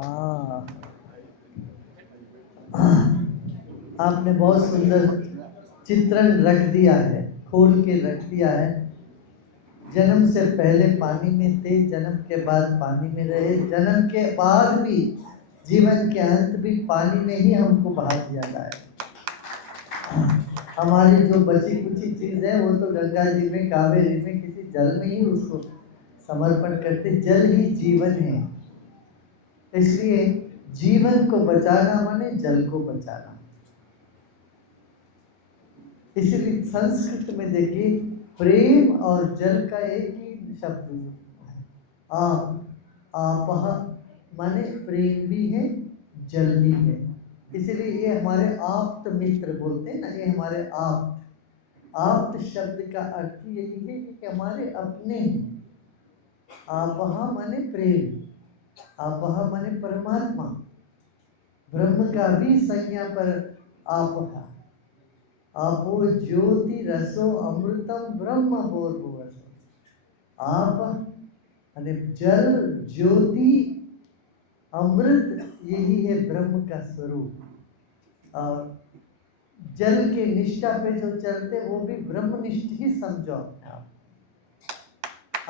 हाँ, आपने बहुत सुंदर चित्रण रख दिया है, खोल के रख दिया है। जन्म से पहले पानी में थे, जन्म के बाद पानी में रहे, जन्म के बाद भी जीवन के अंत भी पानी में ही हमको बहा दिया जाए। हमारी जो बची कुची चीज है वो तो गंगा जी में, कावेरी में, किसी जल में ही उसको समर्पण करते। जल ही जीवन है, इसलिए जीवन को बचाना माने जल को बचाना। इसलिए संस्कृत में देखिए, प्रेम और जल का एक ही शब्द है, आप। आपह माने प्रेम भी है, जल भी है। इसलिए ये हमारे आप्त मित्र बोलते हैं ना, ये हमारे आप्त। आप्त शब्द का अर्थ यही है कि हमारे अपने हैं। आपह माने प्रेम, आपह माने परमात्मा। ब्रह्म का भी संज्ञा पर आपह। आपो ज्योति रसो अमृतम ब्रह्म भूर्भुवस्सुः। आप माने जल, ज्योति, अमृत, यही है ब्रह्म का स्वरूप। और जल के निष्ठा पे जो चलते वो भी ब्रह्मनिष्ठ ही समझो अपने आप।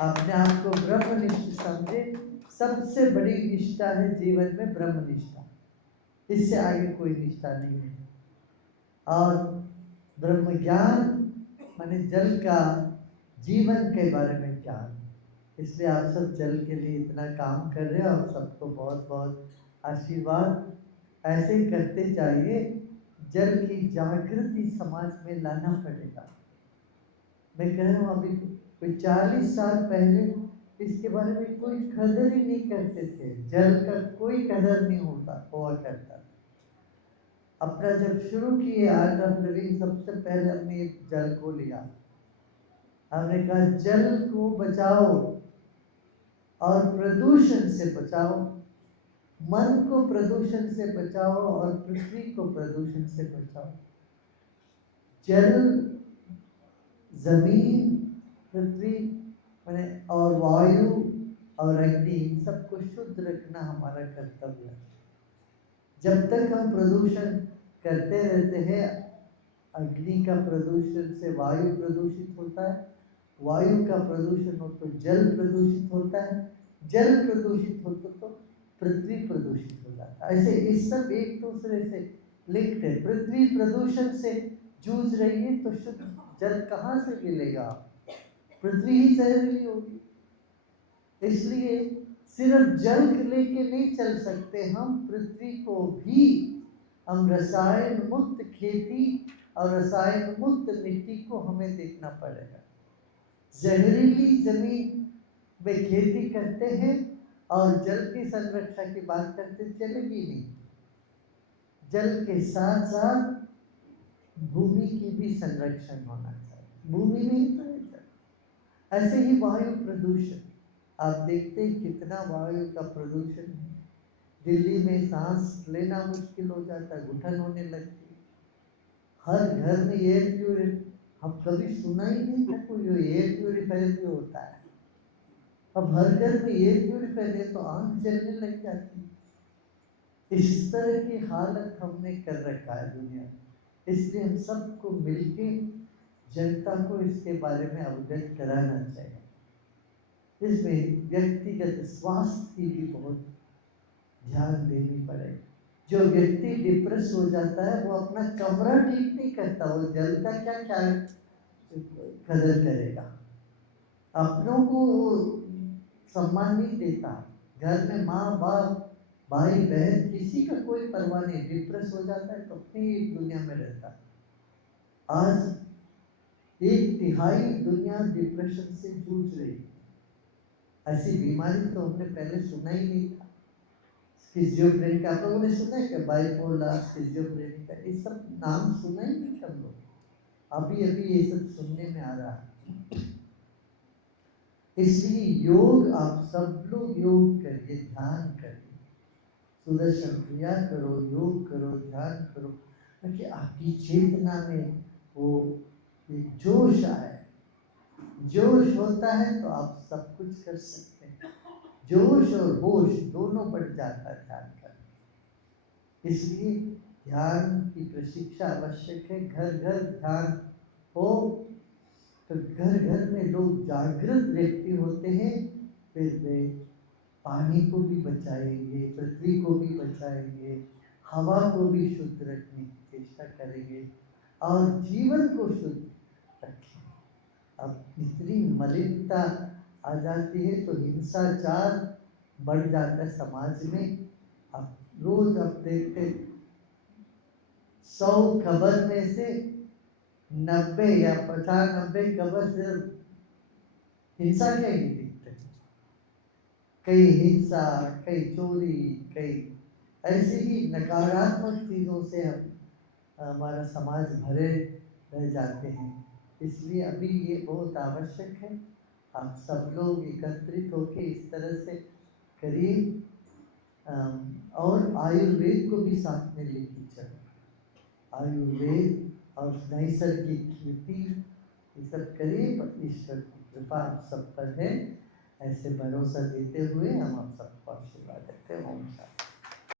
अपने आप को ब्रह्मनिष्ठ समझे। सबसे बड़ी निष्ठा है जीवन में ब्रह्मनिष्ठा, इससे आगे कोई निष्ठा नहीं है। और ब्रह्म ज्ञान माने जल का जीवन के बारे में ज्ञान। इसलिए आप सब जल के लिए इतना काम कर रहे हो, आप सबको बहुत बहुत आशीर्वाद। ऐसे ही करते जाइए, जल की जागृति समाज में लाना पड़ेगा। मैं कह रहा हूँ, अभी कोई 40 साल पहले इसके बारे में कोई कदर ही नहीं करते थे। जल का कोई कदर नहीं हुआ करता। अपना जब शुरू किए आर्ट ऑफ लिविंग, सबसे पहले हमने जल को लिया। हमने कहा जल को बचाओ और प्रदूषण से बचाओ, मन को प्रदूषण से बचाओ और पृथ्वी को प्रदूषण से बचाओ। जल, जमीन, पृथ्वी माने और वायु और अग्नि, इन सबको शुद्ध रखना हमारा कर्तव्य है। जब तक हम प्रदूषण करते रहते हैं, अग्नि का प्रदूषण से वायु प्रदूषित होता है, वायु का प्रदूषण हो तो जल प्रदूषित होता है, जल प्रदूषित हो तो पृथ्वी प्रदूषित हो जाता है। ऐसे ये सब एक दूसरे से लिंक्ड है। पृथ्वी प्रदूषण से जूझ रही है तो शुद्ध जल कहाँ से मिलेगा? पृथ्वी ही जहरीली होगी। इसलिए सिर्फ जल लेके नहीं चल सकते हम, पृथ्वी को भी हम रसायन मुक्त खेती और रसायन मुक्त मिट्टी को हमें देखना पड़ेगा। जहरीली जमीन में खेती करते हैं और जल की संरक्षा की बात करते, चलेगी नहीं। जल के साथ साथ भूमि की भी संरक्षण होना चाहिए। भूमि में ही तो है जल। ऐसे ही वायु प्रदूषण, आप देखते हैं कितना वायु का प्रदूषण है। दिल्ली में सांस लेना मुश्किल हो जाता है, घुटन होने लगती है। हर घर में एयर प्यूरिफायर, हम कभी सुना ही नहीं था कोई एयर प्यूरिफायर भी होता है। अब हर घर में एयर प्यूरिफायर है तो आंख जलने लग जाती है। इस तरह की हालत हमने कर रखा है दुनिया में। इसलिए हम सबको मिलके जनता को इसके बारे में अवगत कराना चाहिए। इसमें व्यक्तिगत स्वास्थ्य की भी बहुत ध्यान देनी पड़ेगी। जो व्यक्ति डिप्रेस हो जाता है वो अपना कमरा ठीक नहीं करता, वो जल का क्या कदर करेगा? अपनों को सम्मान नहीं देता। घर में माँ बाप, भाई बहन, किसी का कोई परवाह नहीं। डिप्रेस हो जाता है तो अपनी दुनिया में रहता है। आज 1/3 दुनिया डिप्रेशन से जूझ रही है। ऐसी बीमारी तो हमने पहले सुना ही नहीं था। स्किज़ोफ्रेनिक, आप लोगों ने सुना है क्या? बाइपोलर, स्किज़ोफ्रेनिक, ये सब नाम सुना ही नहीं हम लोग। अभी अभी ये सब सुनने में आ रहा है। इसलिए योग, आप सब लोग योग करिए, ध्यान करिए, सुदर्शन क्रिया करो, योग करो, ध्यान करो, ताकि आपकी चेतना में वो एक जोश आए। जोश होता है तो आप सब कुछ कर सकते हैं। जोश और होश दोनों बढ़ जाता है ध्यान कर। इसलिए ध्यान की प्रशिक्षा आवश्यक है। घर घर ध्यान हो तो घर घर में लोग जागृत व्यक्ति होते हैं, फिर वे पानी को भी बचाएंगे, पृथ्वी को भी बचाएंगे, हवा को भी शुद्ध रखने की चेष्टा करेंगे और जीवन को शुद्ध रखेंगे। अब इतनी मलिनता आ जाती है तो हिंसाचार बढ़ जाता है समाज में। अब रोज अब देखते 100 खबर में से 90 या 50-90 खबर सिर्फ हिंसा के ही दिखते हैं। कई हिंसा, कई चोरी, कई ऐसी ही नकारात्मक चीज़ों से हमारा समाज भरे रह जाते हैं। इसलिए अभी ये बहुत आवश्यक है, आप सब लोग एकत्रित होकर इस तरह से करिए और आयुर्वेद को भी साथ में लेके चलो। आयुर्वेद और नैसर्गिक खेती ये सब करिए, पर ईश्वर की कृपा आप सब पर है। ऐसे भरोसा देते हुए हम आप सबको आशीर्वाद देते हैं। ओम शांति।